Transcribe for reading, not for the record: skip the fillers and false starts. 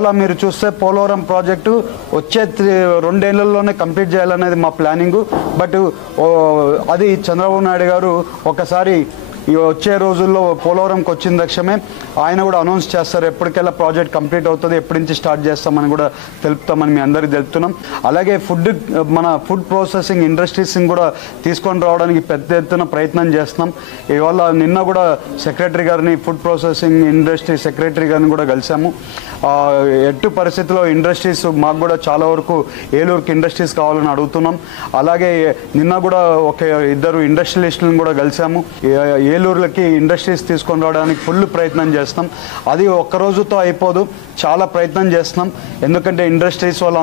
ఇవాళ మీరు చూస్తే పోలవరం ప్రాజెక్టు వచ్చే 2 ఏళ్లలోనే కంప్లీట్ చేయాలనేది మా ప్లానింగు. బట్ అది చంద్రబాబు నాయుడు గారు ఒకసారి వచ్చే రోజుల్లో పోలవరంకి వచ్చిన లక్ష్యమే ఆయన కూడా అనౌన్స్ చేస్తారు, ఎప్పటికెల్లా ప్రాజెక్ట్ కంప్లీట్ అవుతుంది, ఎప్పటి నుంచి స్టార్ట్ చేస్తామని కూడా తెలుపుతామని మీ అందరికీ తెలుపుతున్నాం. అలాగే మన ఫుడ్ ప్రాసెసింగ్ ఇండస్ట్రీస్ని కూడా తీసుకొని రావడానికి పెద్ద ఎత్తున ప్రయత్నం చేస్తున్నాం. ఇవాళ నిన్న కూడా సెక్రటరీ గారిని, ఫుడ్ ప్రాసెసింగ్ ఇండస్ట్రీ సెక్రటరీ గారిని కూడా కలిసాము. ఎట్టు పరిస్థితిలో ఇండస్ట్రీస్ మాకు కూడా చాలా వరకు ఏలూరుకి ఇండస్ట్రీస్ కావాలని అడుగుతున్నాం. అలాగే నిన్న కూడా ఒక 2 ఇండస్ట్రియలిస్టులను కూడా కలిసాము. ఏలూరులకి ఇండస్ట్రీస్ తీసుకొని రావడానికి ఫుల్ ప్రయత్నం చేస్తాం. అది ఒక్క రోజుతో అయిపోదు, చాలా ప్రయత్నం చేస్తున్నాం. ఎందుకంటే ఇండస్ట్రీస్ వల్ల